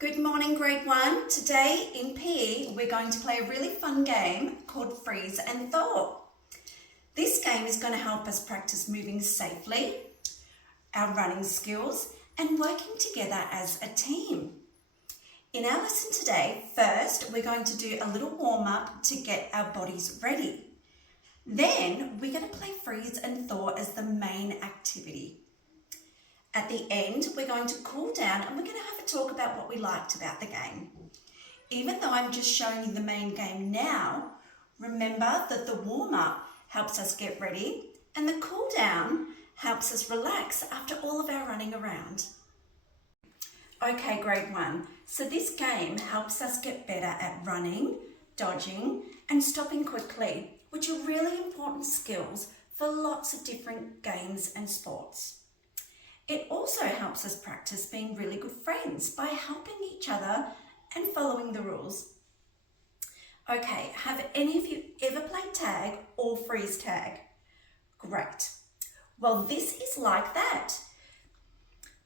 Good morning, grade 1. Today in PE, we're going to play a really fun game called Freeze and Thaw. This game is going to help us practice moving safely, our running skills, and working together as a team. In our lesson today, first, we're going to do a little warm-up to get our bodies ready. Then, we're going to play Freeze and Thaw as the main activity. At the end, we're going to cool down and we're going to have a talk about what we liked about the game. Even though I'm just showing you the main game now, remember that the warm-up helps us get ready and the cool down helps us relax after all of our running around. Okay, grade 1. So this game helps us get better at running, dodging and stopping quickly, which are really important skills for lots of different games and sports. It also helps us practice being really good friends by helping each other and following the rules. Okay, have any of you ever played tag or freeze tag? Great. Well, this is like that.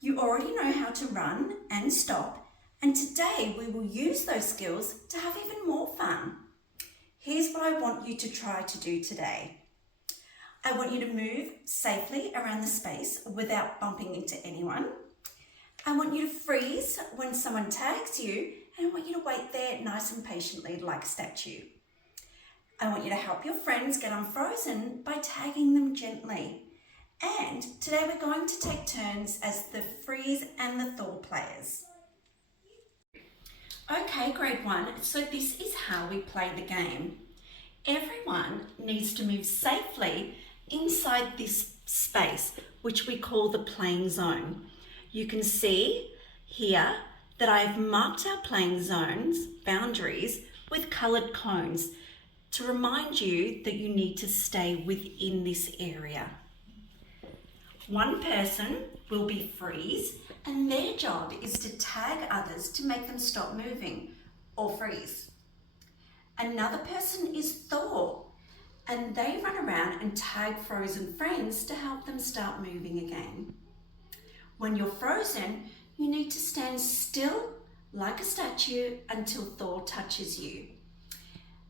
You already know how to run and stop, and today we will use those skills to have even more fun. Here's what I want you to try to do today. I want you to move safely around the space without bumping into anyone. I want you to freeze when someone tags you, and I want you to wait there nice and patiently like a statue. I want you to help your friends get unfrozen by tagging them gently. And today we're going to take turns as the freeze and the thaw players. Okay, grade 1, so this is how we play the game. Everyone needs to move safely inside this space, which we call the playing zone. You can see here that I've marked our playing zones, boundaries, with coloured cones to remind you that you need to stay within this area. One person will be freeze, and their job is to tag others to make them stop moving or freeze. Another person is thaw, and they run around and tag frozen friends to help them start moving again. When you're frozen, you need to stand still like a statue until thaw touches you.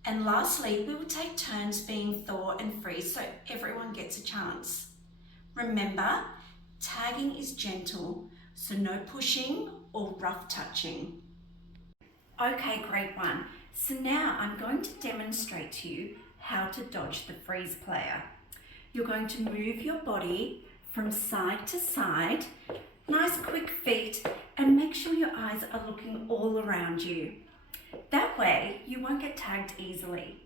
And lastly, we will take turns being thaw and freeze so everyone gets a chance. Remember, tagging is gentle, so no pushing or rough touching. Okay, grade 1. So now I'm going to demonstrate to you how to dodge the freeze player. You're going to move your body from side to side, nice quick feet, and make sure your eyes are looking all around you. That way you won't get tagged easily.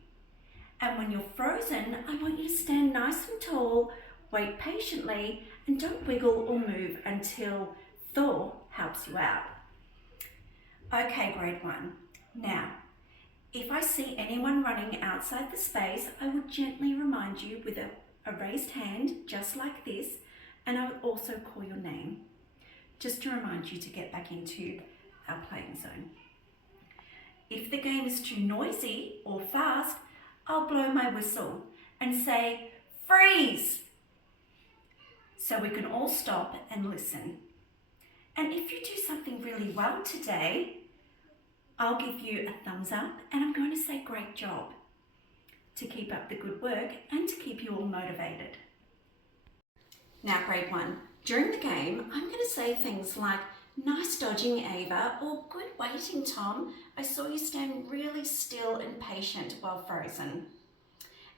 And when you're frozen, I want you to stand nice and tall, wait patiently, and don't wiggle or move until thaw helps you out. Okay, grade 1. Now, if I see anyone running outside the space, I will gently remind you with a raised hand, just like this, and I will also call your name, just to remind you to get back into our playing zone. If the game is too noisy or fast, I'll blow my whistle and say, freeze! So we can all stop and listen. And if you do something really well today, I'll give you a thumbs up and I'm going to say great job to keep up the good work and to keep you all motivated. Now, grade 1, during the game, I'm going to say things like, nice dodging, Ava, or good waiting, Tom. I saw you stand really still and patient while frozen.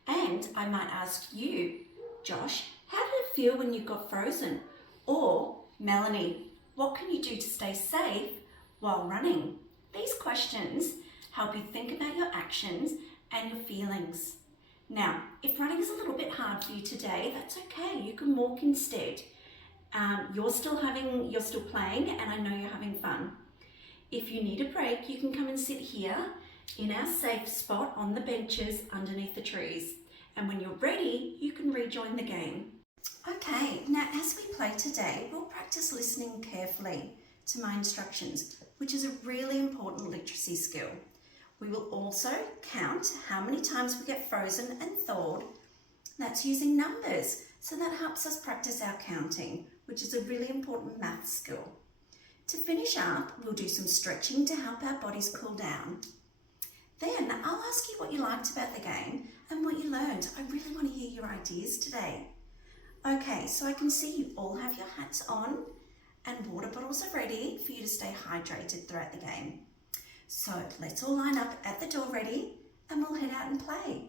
And I might ask you, Josh, how did it feel when you got frozen? Or, Melanie, what can you do to stay safe while running? These questions help you think about your actions and your feelings. Now, if running is a little bit hard for you today, that's okay. You can walk instead. You're still playing, and I know you're having fun. If you need a break, you can come and sit here in our safe spot on the benches underneath the trees. And when you're ready, you can rejoin the game. Okay, now as we play today, we'll practice listening carefully to my instructions, which is a really important literacy skill. We will also count how many times we get frozen and thawed. That's using numbers, so that helps us practice our counting, which is a really important math skill. To finish up, we'll do some stretching to help our bodies cool down. Then I'll ask you what you liked about the game and what you learned. I really want to hear your ideas today. Okay, so I can see you all have your hats on and water bottles are ready for you to stay hydrated throughout the game. So let's all line up at the door ready and we'll head out and play.